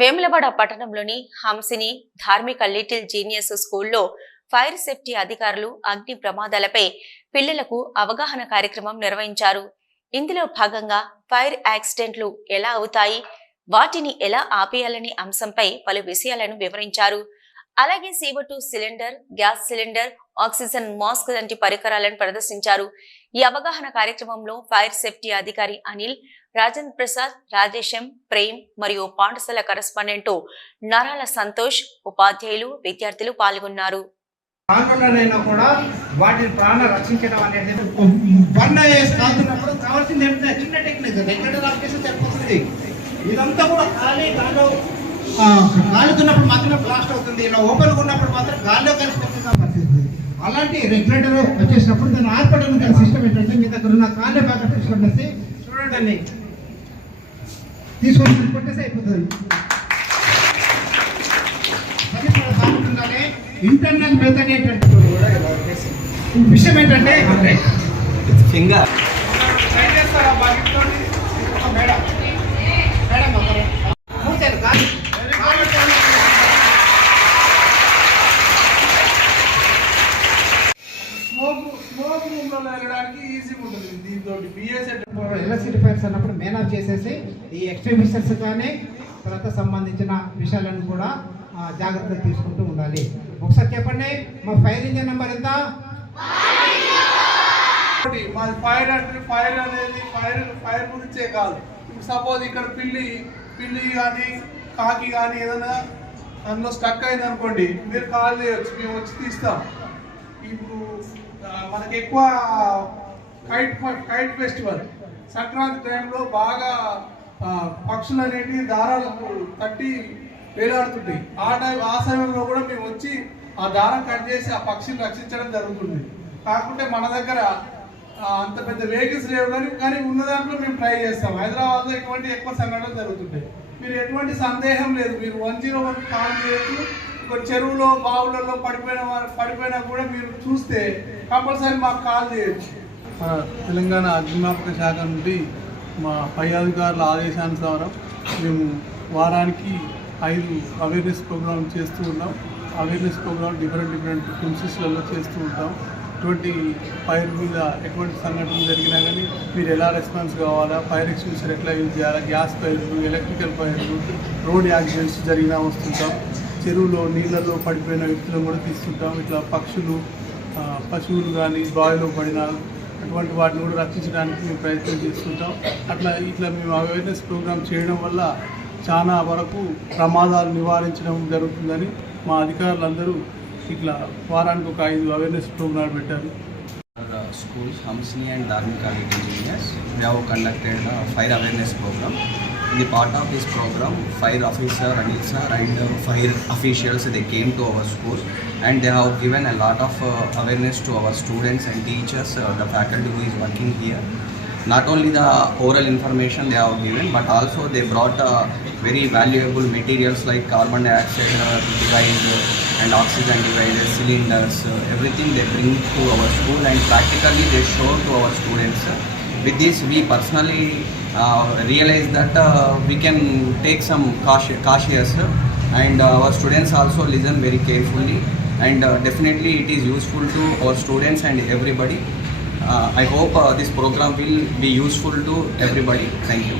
వేములవాడ పట్టణంలోని హంసిని ధార్మిక little genius స్కూల్లో ఫైర్ సేఫ్టీ అధికారులు అగ్ని ప్రమాదాలపై పిల్లలకు అవగాహన కార్యక్రమం నిర్వహించారు. ఇందులో భాగంగా ఫైర్ యాక్సిడెంట్లు ఎలా అవుతాయి, వాటిని ఎలా ఆపేయాలనే అంశంపై పలు విషయాలను వివరించారు. అలాగే CO2 cylinder, gas cylinder, oxygen mask వంటి పరికరాలను ప్రదర్శించారు. ఈ అవగాహన కార్యక్రమంలో ఫైర్ సేఫ్టీ అధికారి అనిల్, రాజేంద్ర ప్రసాద్, రాజేశం, ప్రేమ్ మరియు పాఠశాల కరెస్పాండెంట్ నరాల సంతోష్, ఉపాధ్యాయులు, విద్యార్థులు పాల్గొన్నారు. కూడా వాటిని ప్రాణ రక్షించడం అనేది బండ కాల్తున్నప్పుడు కావాల్సింది ఏమిటంటే చిన్న టెక్నిక్ రెగ్యులేటర్ ఆఫ్ చేసి సరిపోతుంది. ఇదంతా కూడా ఖాళీ దాంట్లో కాలుతున్నప్పుడు మాత్రమే బ్లాస్ట్ అవుతుంది. ఇలా ఓపెన్గా ఉన్నప్పుడు మాత్రం గాల్లో కలిసిపోతుంది పరిస్థితి. అలాంటి రెగ్యులేటర్ వచ్చేసినప్పుడు దాన్ని ఆర్పడం గల సిస్టమ్ ఏంటంటే మీ దగ్గర ఉన్న కాళ్ళే బ్యాకప్ సిస్టమ్ వేసి చూడండి తీసుకొని కొట్టేసి అయిపోతుంది. ఇంటర్నల్ మెథడ్ ఏంటంటే విషయం ఏంటంటే ఫింగర్ ఎలక్ట్రిసిటీ ఫైర్స్ అన్నప్పుడు మెయిన్ ఆఫ్ చేసేసి ఈ ఎక్స్ట్రీమిస్టర్స్ కానీ తర్వాత సంబంధించిన విషయాలను కూడా జాగ్రత్తలు తీసుకుంటూ ఉండాలి. ఒకసారి చెప్పండి, మా ఫైర్ ఇంజిన్ నెంబర్ ఎంత? మాది ఫైర్ అంటే ఫైర్ అనేది ఫైర్ గురించే కాదు. సపోజ్ ఇక్కడ పిల్లి కానీ కాకి కానీ ఏదైనా అందులో స్టక్ అయింది అనుకోండి, మీరు కాల్ చేయొచ్చు, మేము వచ్చి తీస్తాం. ఇప్పుడు మనకి ఎక్కువ కైట్ ఫెస్టివల్ సంక్రాంతి టైంలో బాగా పక్షులు అనేవి దారాలకు తట్టి వేలాడుతుంటాయి. ఆ సమయంలో కూడా మేము వచ్చి ఆ దారం కట్ చేసి ఆ పక్షిని రక్షించడం జరుగుతుంది. కాకుంటే మన దగ్గర అంత పెద్ద వెహికల్స్ లేవు, కానీ ఉన్న దాంట్లో మేము ట్రై చేస్తాం. హైదరాబాద్లో ఇటువంటి ఎక్కువ సంఘటనలు జరుగుతుంటాయి. మీరు ఎటువంటి సందేహం లేదు, మీరు 101 కాల్ చేయొచ్చు. ఒక చెరువులో బావులలో పడిపోయినా కూడా మీరు చూస్తే కంపల్సరీ మాకు కాల్ చేయొచ్చు. తెలంగాణ అగ్నిమాపక శాఖ నుండి మా పై అధికారుల ఆదేశానుసారం మేము వారానికి 5 అవేర్నెస్ ప్రోగ్రామ్ చేస్తూ ఉన్నాం. అవేర్నెస్ ప్రోగ్రామ్ డిఫరెంట్ ప్రిన్సెస్లలో చేస్తూ ఉంటాం. ఎటువంటి ఫైర్ మీద ఎటువంటి సంఘటనలు జరిగినా కానీ మీరు ఎలా రెస్పాన్స్ కావాలా, ఫైర్ ఎక్స్టింగ్విషర్ ఎట్లా యూజ్ చేయాలా, గ్యాస్ ఫైర్లు, ఎలక్ట్రికల్ ఫైర్లు, రోడ్ యాక్సిడెంట్స్ జరిగినా వస్తుంటాం. చెరువులో నీళ్ళలో పడిపోయిన వ్యక్తులను కూడా తీస్తుంటాం. ఇట్లా పక్షులు, పశువులు కానీ బావిలో పడిన అటువంటి వాటిని కూడా రక్షించడానికి మేము ప్రయత్నం చేస్తుంటాం. ఇట్లా మేము అవేర్నెస్ ప్రోగ్రామ్ చేయడం వల్ల చాలా వరకు ప్రమాదాలు నివారించడం జరుగుతుందని మా అధికారులందరూ ఇట్లా వారానికి ఒక 5 అవేర్నెస్ ప్రోగ్రామ్ పెట్టారు. Schools, Hamsini and Dharmika Little Genius, we have conducted a fire awareness program. In the part of this program, fire officer Anil sir and fire officials, they came to our school and they have given a lot of awareness to our students and teachers, the faculty who is working here. Not only the oral information they have given, but also they brought very valuable materials like carbon dioxide device and oxygen devices, cylinders, everything they bring to our school and practically they show to our students. With this, we personally realize that we can take some cautious and our students also listen very carefully, and definitely it is useful to our students and everybody. I hope this program will be useful to everybody. Thank you.